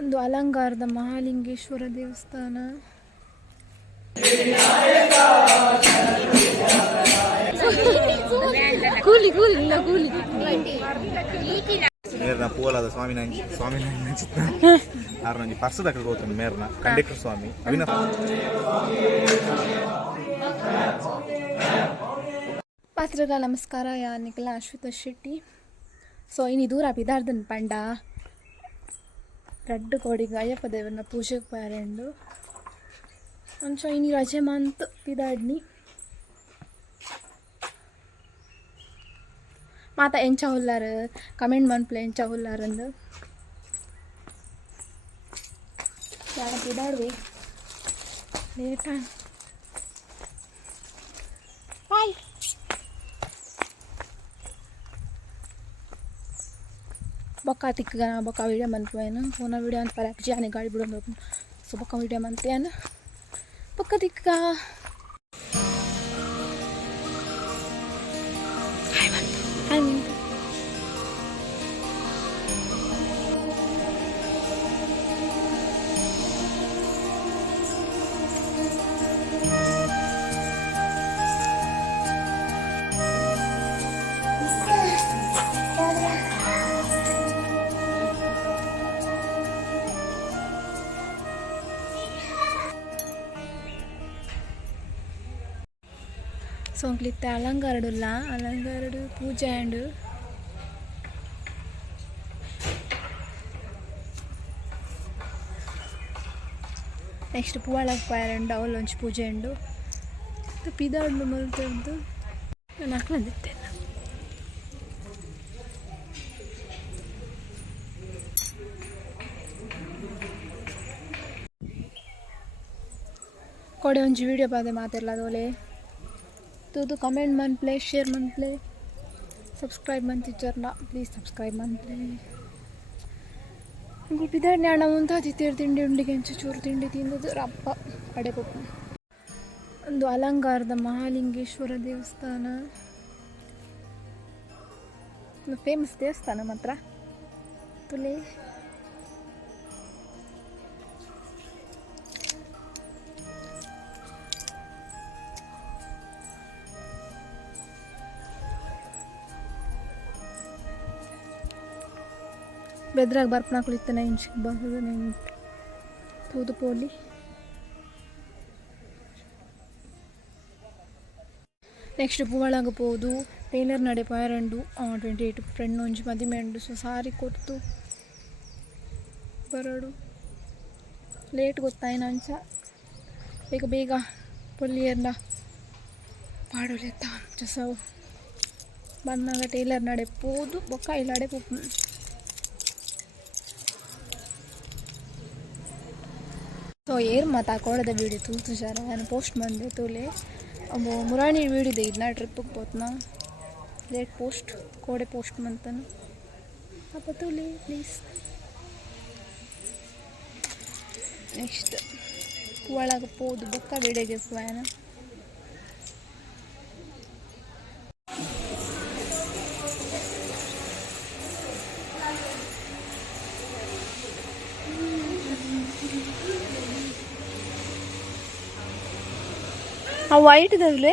ಒಂದು ಅಲಂಕಾರದ ಮಹಾಲಿಂಗೇಶ್ವರ ದೇವಸ್ಥಾನ. ಕೂಲಿ ಕೂಲಿ ಇಲ್ಲ ಕೂಲಿ ಮೇರ್ನ ಪೂಲಾದ ಸ್ವಾಮಿ ಆರು ಪರ್ಸ ದಕ್ಕಲು ಹೋಗ್ತಾನೆ ಮೇರ್ನ ಕಂಡಕ್ಟರ್ ಸ್ವಾಮಿ ಅವಿನ ಪಾತ್ರರ ನಮಸ್ಕಾರ. ಯಾನಿಕಲ ಅಶ್ವಿತ ಶೆಟ್ಟಿ. ಸೊ ಇನ್ನು ದೂರ ಬಿದಾರ್ದನ್ ಪಂಡ ರಡ್ಡು ಕೋಡಿಗೆ ಅಯ್ಯಪ್ಪ ದೇವರನ್ನ ಪೂಜೆಗೆ ಪಾರೆಂಡು ಅಂಚ ಇನ್ನು ರಜೆ ಮಂತ್ ಬಿದಾಡ್ನಿ ಮಾತ ಎಂಚ ಹುಲ್ಲಾರ ಕಮೆಂಟ್ ಮನ್ಪ್ಲೆ ಎಂಚ ಹುಲ್ಲಾರಂದು ಯಾರ ಬಿದಾಡ್ವಿ ಲೇಟ ಬಾಯ್. बक्का तिक गाना बक्का वीडियो बनते हैं फोन वीडियो अंत पर जाने गाड़ी बिड़ो सो बक्का वीडियो बनते हैं बक्का तिक का ಸೋಂಕ್ಲಿತ್ತ ಅಲಂಕಾರಡುಲ್ಲ ಅಲಂಕಾರಡು ಪೂಜೆ ಅಂಡು ನೆಕ್ಸ್ಟ್ ಪೂವಳಕ್ಕೆ ಪಾಯರಂಡು ಅವಲೊಂಚು ಪೂಜೆ ಉಂಡು ಪಿದಾಡು ಮಲ್ತದ್ದು ನಾನು ಹಾಕ್ಲಂದಿತ್ತೇನೆ. ಕೊಡೆ ಒಂಜಿ ವಿಡಿಯೋ ಬಾದೆ ಮಾತೆರ್ಲದೋಲೆ तो कमेंट मन प्ले शेयर मन प्ले सब्सक्राइब मन तिचरना प्लीज़ सब्सक्राइब मन प्ले ಬಿದಾಡ್ನಿ ಅಣ್ಣ ಮುಂತಾದಿ ತೇರು ತಿಂಡಿ ಉಂಡಿಗೆ ಹೆಂಚು ಚೂರು ತಿಂಡಿ ತಿಂದದ್ದು ರಪ್ಪ ಕಡೆ ಪಪ್ಪು. ಒಂದು ಅಲಂಕಾರದ ಮಹಾಲಿಂಗೇಶ್ವರ ದೇವಸ್ಥಾನ ಒಂದು ಫೇಮಸ್ ದೇವಸ್ಥಾನ ಮಾತ್ರ ತುಲೆ ಬೆದ್ರಾಗ ಬರ್ಪಣ ಕುಳಿತಾನೆ ಇಂಚಿಗೆ ಬರ್ತದೆ ನಾನು ತೂದು ಪೋಲಿ. ನೆಕ್ಸ್ಟ್ ಪೂವಳಾಗ ಪೋದು ಟೈಲರ್ ನಡೆ ಪಾಯರಂಡು 28 ಫ್ರೆಂಡ್ ಒಂಜಿ ಮದಿಮೆ ಉಂಡು. ಸೊ ಸಾರಿ ಕೊಡ್ತು ಬರೋಡು ಲೇಟ್ ಗೊತ್ತಾಯಿನ ಅಂಚ ಬೇಗ ಬೇಗ ಪೊಲ್ಲಿಯರ್ನ ಪಾಡೋಲೆತ್ತ ಸೊ ಬಂದಾಗ ಟೈಲರ್ ನಡೆ ಪೋದು ಬೊಕ್ಕ ಇಲ್ಲಾಡೆ ಪೋಪು. ಸೊ ಏರ್ ಮತ್ತು ಕೋಡದ ವೀಡಿಯೋ ತೂತು ಜಾರ ನಾನು ಪೋಸ್ಟ್ ಬಂದೆ ತೋಲೆ ಅವು ಮುರಾಣಿ ವೀಡಿಯೋ ಇದೆ ಇದನ್ನ ಟ್ರಿಪ್ಪಿಗೆ ಪೋತ್ನ ಲೇಟ್ ಪೋಸ್ಟ್ ಕೋಡೆ ಪೋಸ್ಟ್ ಮಂತನು ಅಪ್ಪ ತೋಲೆ ಪ್ಲೀಸ್. ನೆಕ್ಸ್ಟ್ ಒಳಗೆ ಪೋದು ಬೊಕ್ಕ ವೀಡಿಯೋಗೆ ಸ್ವಾಯನ ఆ వైట్ దదులే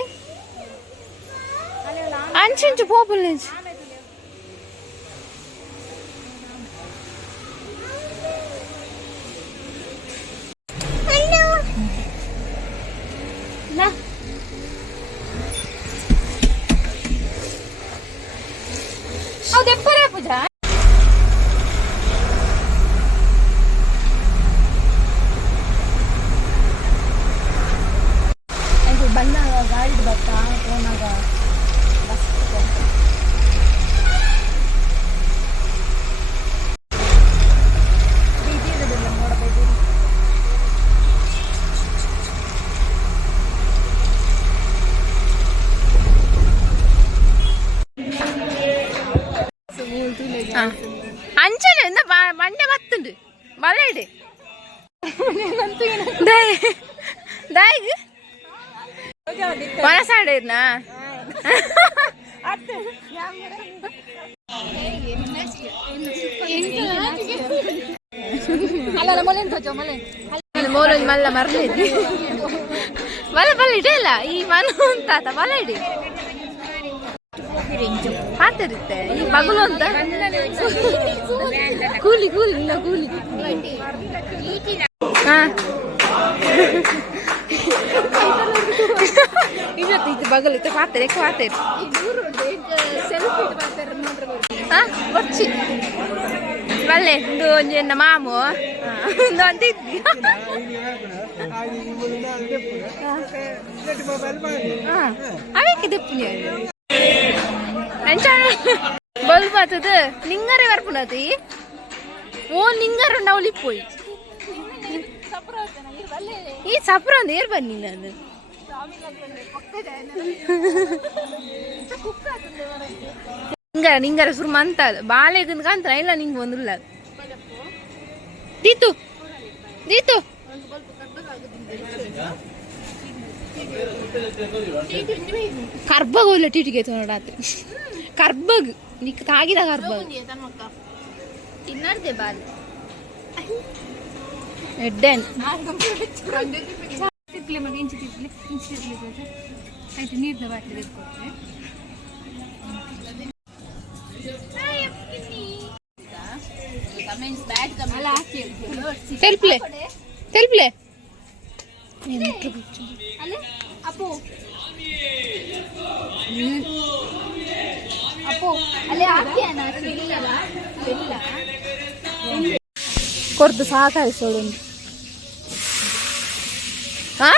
అంచు పోపుల నుంచి అది ఎప్పుడే పూజ ಬಂದಾಗ ಗಾಡಿ ಬರ್ತಾ ಫೋನಾಗ ಬಸ್ ಬೀದಿ ಇರೋದಿಲ್ಲ ನೋಡಬೇಕು. ಅಂಚನೆ ಬಂಡೆ ಬತ್ತುಂಡು ಬಲ್ಲೆಡು ದಾಯಿಗ್ ಮನಸಾಡಿರ್ನಾ ಅಲ್ಲ ಮೊಲೆನ್ ತೋಚೋ ಮೊಲೆ ಮೋಲೊಂದು ಮಲ್ಲ ಮರ್ಲೇದಿ ಬಲ ಬಲ ಇಡಲ್ಲ ಈ ಮನ ಅಂತ ಬಲ ಇಡಿ ಪಾತಿರುತ್ತೆ ಈ ಮಗಳು ಅಂತ ಕೂಲಿ ಕೂಲಿ ಇಲ್ಲ ಕೂಲಿ ಹಾ ಇವತ್ತು ಇದು ಬಗಲು ಪಾತಾರೆ ಪಾತಾರೆ ಹಾ ಬರ್ಚಿ ಬಲ್ಲೆ ಒಂದು ಒಂಜೆನ್ನ ಮಾಮು ಒಂದು ಅಂತಿದ್ವಿ ಅವಕ್ಕೆ ದಿಪ್ಪು ಬಲ್ಬ್ ಆತದ ನಿಂಗರೆ ಬರ್ಪುನತಿ ಓ ನಿಂಗರ ನವಲಿಪ್ಪೋಯಿ ಈ ಸಪ್ರ ಒಂದು ಏರ್ ಬನ್ನಿ ನಾನು ನಿಂಗರ ನಿಂಗರ ಸುರ್ಮ ಅಂತ ಬಾಳೆಗನ್ ಕಾಂತ ಇಲ್ಲ ನಿಂಗೆ ಒಂದಿಲ್ಲ ದೀತು ದೀತು ಕರ್ಬಗ್ ಒಳ್ಳೆ ಟೀಟಿಗೆ ರಾತ್ರಿ ಕರ್ಬಗ್ ನೀಕ್ ತಾಗಿದ ಕರ್ಬಗ್ ತಿನ್ನರ್ದೆ ಬಾಲ್ ಎಡ್ಡೆನ್ ಆಯ್ತು ನೀರ್ದ ಬಾಟ್ಲಿ ಎತ್ಕೊಡ್ತೀನಿ ತೆಲ್ಪ್ಲೆ ತೆಲ್ಪ್ಲೆ ಅಪ್ಪು ಅಪ್ಪು ಅಲ್ಲೇ ಹಾಕ್ಯಾನ ಕೊರ್ದು ಸಾಕಾಯಿಸೋಡು ಹಾ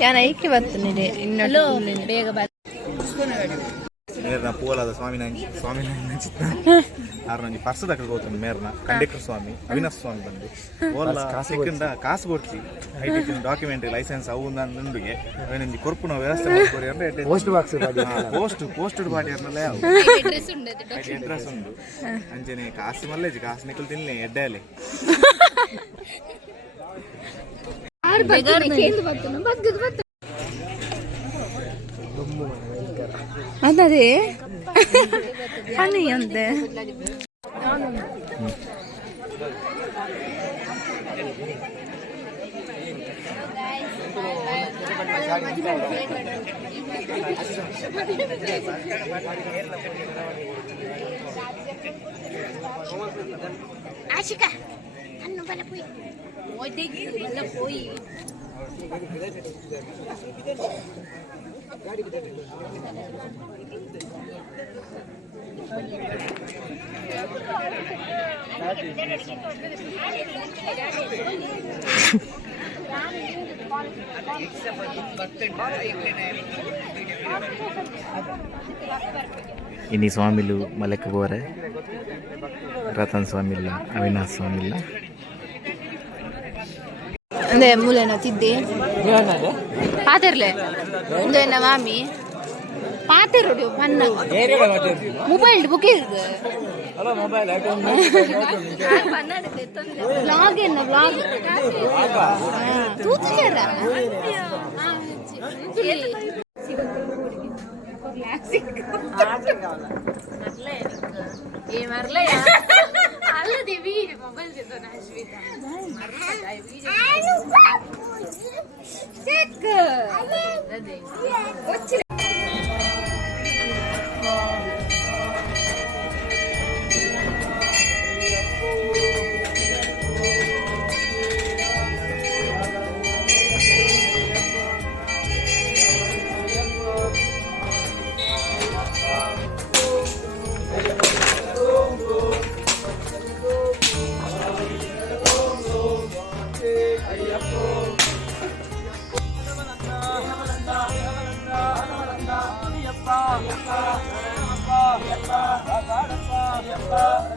ഞാൻ ಐಕೆ ಬರ್ತೀನಿ ಇನ್ನೊಂದು ಬೇಗ ಮೇರ್ನ ಪೋಲಾದ ಸ್ವಾಮಿನ ಆರ್ನೊಂಜಿ ಪರ್ಸ್ ತಕಲ್ ಹೋಗ್ತಾನೆ ಮೇರ್ನ ಕಂಡಕ್ಟರ್ ಸ್ವಾಮಿ ಅವಿನಾಶ್ ಸ್ವಾಮಿ ಬಂದು ಓಲ್ಲ ಸೆಕೆಂಡ ಕಾಸು ಕೊಡ್ತಿ ಐಟಿ ಡಾಕ್ಯುಮೆಂಟ್ ಲೈಸೆನ್ಸ್ ಅವು ನಂದುಗೆ ಅವನೊಂಜಿ ಕೊರ್ಪುನ ವ್ಯವಸ್ಥೆ ಮಾಡ್ಕೊರಿ ಅಂದ್ರೆ ಪೋಸ್ಟ್ ಬಾಕ್ಸ್ ಪೋಸ್ಟೆಡ್ ಬಾಡಿ ಅನ್ನಲ್ಲ ಅಡ್ರೆಸ್ ಉಂಡು ಅಂಚನೆ ಕಾಸು ಮಲ್ಲೇಜಿ ಕಾಸು ನಿಕ್ಕಲು ತಿನ್ಲೆ ಎಡ್ಡಲೆ ಅದೇ ಹನಿ ಅಂತೆ ಆಶಿಕಾ ಅನ್ನು ಬಲ ಪೋಯಿ ಓದಿಗೆ ಬಲ ಪೋಯಿ ఇన్ని స్వామిలు మలెక్క పోరే రతన్ స్వామిಲ್ಲ ಅವಿನಾಶ್ ಸ್ವಾಮಿಲ್ಲ ಅಂದ್ರೆ ಮೂಲೆನ ತಿದ್ದಿ ಪಾತಿರ್ಲೆ ಒಂದು ಮಾಮಿ பாத்துருடு பண்ண ಮೊಬೈಲ್ ಬುಕ್ ಇರುದು ಹಲೋ ಮೊಬೈಲ್ ವ್ಲಾಗ್ ಏನು ವ್ಲಾಗ್ ತೂತಿಯರ ఏ మరలే అల్ల దేవి మొబైల్ చేద్దాం అశ్విత చెక్ అదే వచ్చి Yapa,